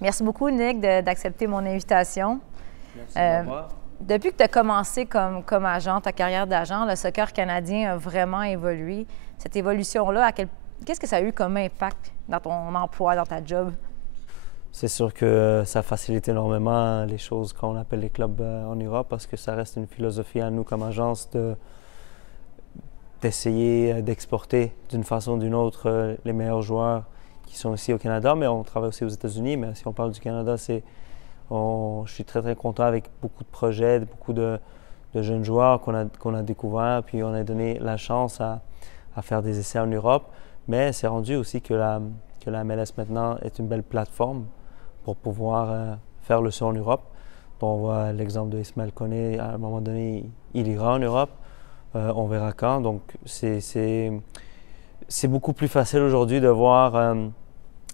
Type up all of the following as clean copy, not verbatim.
Merci beaucoup, Nick, d'accepter mon invitation. Merci de m'avoir. Depuis que tu as commencé comme agent, ta carrière d'agent, le soccer canadien a vraiment évolué. Cette évolution-là, qu'est-ce que ça a eu comme impact dans ton emploi, dans ta job? C'est sûr que ça facilite énormément les choses qu'on appelle les clubs en Europe parce que ça reste une philosophie à nous comme agence d'essayer d'exporter d'une façon ou d'une autre les meilleurs joueurs qui sont ici au Canada, mais on travaille aussi aux États-Unis. Mais si on parle du Canada, je suis très, très content avec beaucoup de projets, beaucoup de jeunes joueurs qu'on a découverts, puis on a donné la chance à faire des essais en Europe. Mais c'est rendu aussi que la MLS maintenant est une belle plateforme pour pouvoir faire le saut en Europe. Donc, on voit l'exemple de Ismaël Koné, à un moment donné, il ira en Europe. On verra quand. Donc, c'est beaucoup plus facile aujourd'hui de voir,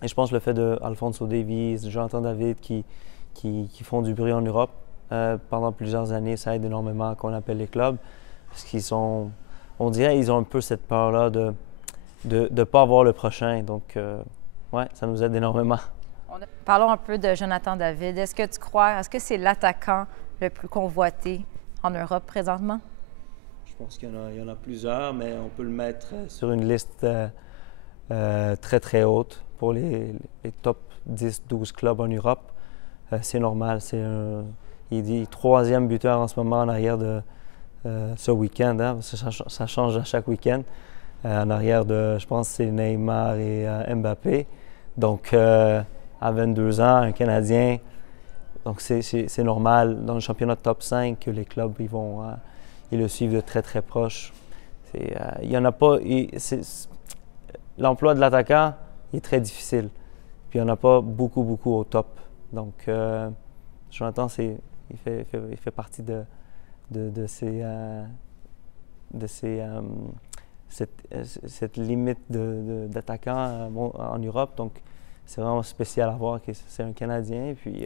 et je pense le fait d'Alphonso Davies, Jonathan David qui font du bruit en Europe pendant plusieurs années, ça aide énormément qu'on appelle les clubs. Parce qu'ils sont, on dirait ils ont un peu cette peur-là de ne pas avoir le prochain. Donc, ouais, ça nous aide énormément. Parlons un peu de Jonathan David. Est-ce que c'est l'attaquant le plus convoité en Europe présentement? Je pense qu'il y en a plusieurs, mais on peut le mettre sur une liste très, très haute pour les top 10-12 clubs en Europe. C'est normal. Il dit troisième buteur en ce moment en arrière de ce week-end. Hein, ça change à chaque week-end. En arrière de, je pense, c'est Neymar et Mbappé. Donc, à 22 ans, un Canadien, donc c'est normal dans le championnat de top 5 que les clubs ils le suivent de très très proche. Il y en a pas. L'emploi de l'attaquant est très difficile. Puis il n'y en a pas beaucoup au top. Donc Jonathan, il fait partie de cette limite d'attaquants en Europe. Donc c'est vraiment spécial à voir que c'est un Canadien. Puis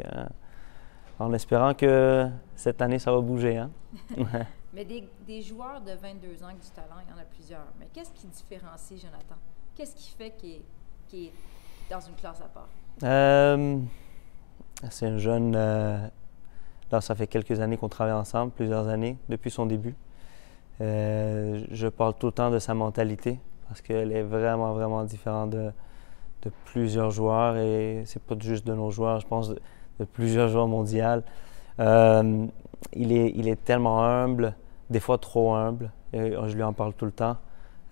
en espérant que cette année, ça va bouger. Hein? Mais des joueurs de 22 ans avec du talent, il y en a plusieurs. Mais qu'est-ce qui différencie Jonathan? Qu'est-ce qui fait qu'il est dans une classe à part? C'est un jeune. Là, ça fait quelques années qu'on travaille ensemble, plusieurs années, depuis son début. Je parle tout le temps de sa mentalité parce qu'elle est vraiment, vraiment différente de plusieurs joueurs et c'est pas juste de nos joueurs, je pense de plusieurs joueurs mondiaux. Il est tellement humble, des fois trop humble, et je lui en parle tout le temps.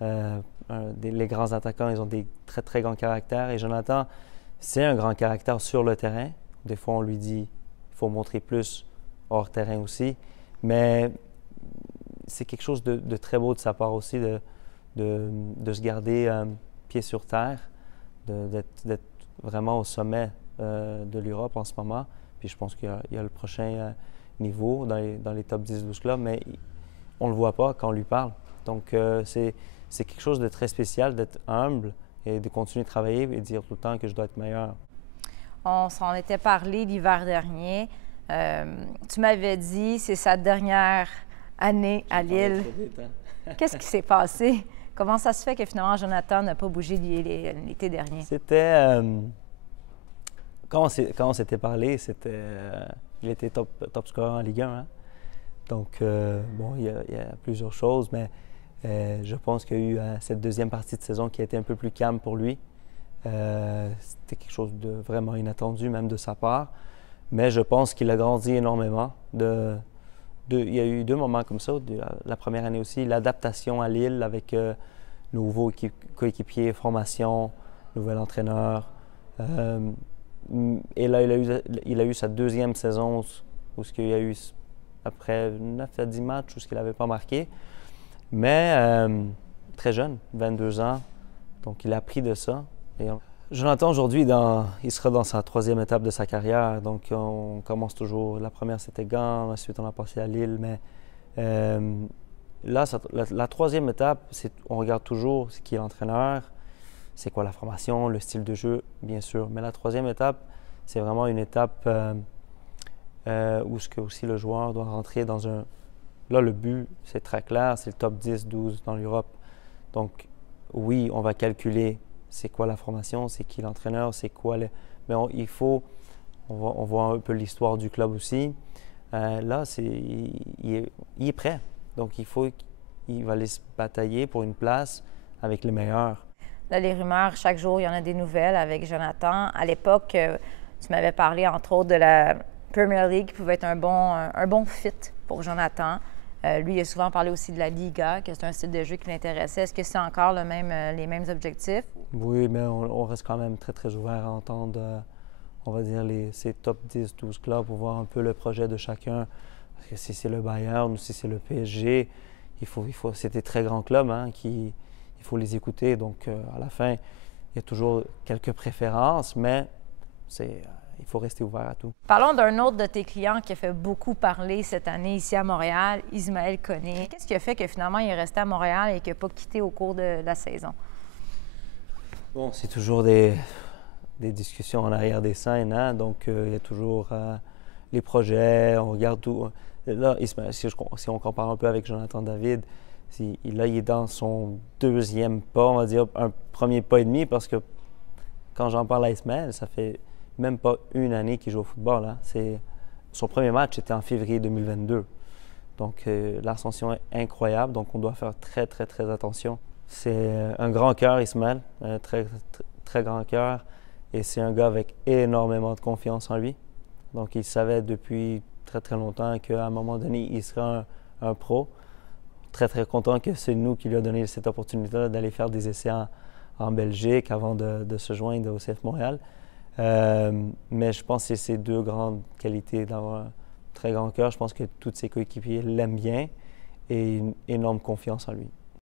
Les grands attaquants, ils ont des très, très grands caractères et Jonathan, c'est un grand caractère sur le terrain. Des fois, on lui dit qu'il faut montrer plus hors terrain aussi, mais c'est quelque chose de très beau de sa part aussi, de se garder pied sur terre, d'être vraiment au sommet de l'Europe en ce moment. Puis je pense qu'il y a le prochain niveau dans les top 10-12 clubs, mais on ne le voit pas quand on lui parle. Donc c'est quelque chose de très spécial d'être humble et de continuer de travailler et de dire tout le temps que je dois être meilleur. On s'en était parlé l'hiver dernier. Tu m'avais dit c'est sa dernière année à Lille. Qu'est-ce qui s'est passé? Comment ça se fait que finalement Jonathan n'a pas bougé l'été dernier? C'était... quand on s'était parlé, il était top scorer en Ligue 1. Hein? Donc, bon, il y a plusieurs choses, mais je pense qu'il y a eu cette deuxième partie de saison qui a été un peu plus calme pour lui. C'était quelque chose de vraiment inattendu, même de sa part. Mais je pense qu'il a grandi énormément. Il y a eu deux moments comme ça. La première année aussi, l'adaptation à Lille avec nouveaux coéquipiers, formation, nouvel entraîneur. Et là, il a eu sa deuxième saison où il y a eu après 9 à 10 matchs où il n'avait pas marqué. Mais très jeune, 22 ans. Donc, il a appris de ça. Jonathan, aujourd'hui, il sera dans sa troisième étape de sa carrière. Donc, on commence toujours. La première, c'était Gand. Ensuite, on a passé à Lille. Mais là, la troisième étape, on regarde toujours qui est l'entraîneur, c'est quoi la formation, le style de jeu, bien sûr. Mais la troisième étape, c'est vraiment une étape où aussi le joueur doit rentrer dans un... Là, le but, c'est très clair, c'est le top 10, 12 dans l'Europe. Donc, oui, on va calculer c'est quoi la formation, c'est qui l'entraîneur, c'est quoi le... Mais il faut on voit un peu l'histoire du club aussi. Là, il est prêt. Donc, il va aller se batailler pour une place avec les meilleurs. Là, les rumeurs, chaque jour, il y en a des nouvelles avec Jonathan. À l'époque, tu m'avais parlé, entre autres, de la Premier League qui pouvait être un bon fit pour Jonathan. Lui, il a souvent parlé aussi de la Liga, que c'est un style de jeu qui l'intéressait. Est-ce que c'est encore les mêmes objectifs? Oui, mais on reste quand même très, très ouvert à entendre, on va dire, ces top 10, 12 clubs pour voir un peu le projet de chacun. Parce que si c'est le Bayern ou si c'est le PSG, c'est des très grands clubs, hein, il faut les écouter. Donc, à la fin, il y a toujours quelques préférences, mais il faut rester ouvert à tout. Parlons d'un autre de tes clients qui a fait beaucoup parler cette année ici à Montréal, Ismaël Koné. Qu'est-ce qui a fait que finalement il est resté à Montréal et qu'il n'a pas quitté au cours de la saison? Bon, c'est toujours des discussions en arrière des scènes, hein? Donc il y a toujours les projets, on regarde tout. Là, Ismaël, si on compare un peu avec Jonathan David, là, il est dans son deuxième pas, on va dire, un premier pas et demi, parce que quand j'en parle à Ismaël, ça fait même pas une année qu'il joue au football. Hein. Son premier match était en février 2022. Donc, l'ascension est incroyable. Donc, on doit faire très, très, très attention. C'est un grand cœur, Ismaël. Un très, très, très grand cœur. Et c'est un gars avec énormément de confiance en lui. Donc, il savait depuis très, très longtemps qu'à un moment donné, il sera un pro. Très, très content que c'est nous qui lui a donné cette opportunité d'aller faire des essais en Belgique avant de se joindre au CF Montréal. Mais je pense que c'est ces deux grandes qualités d'avoir un très grand cœur. Je pense que tous ses coéquipiers l'aiment bien et une énorme confiance en lui.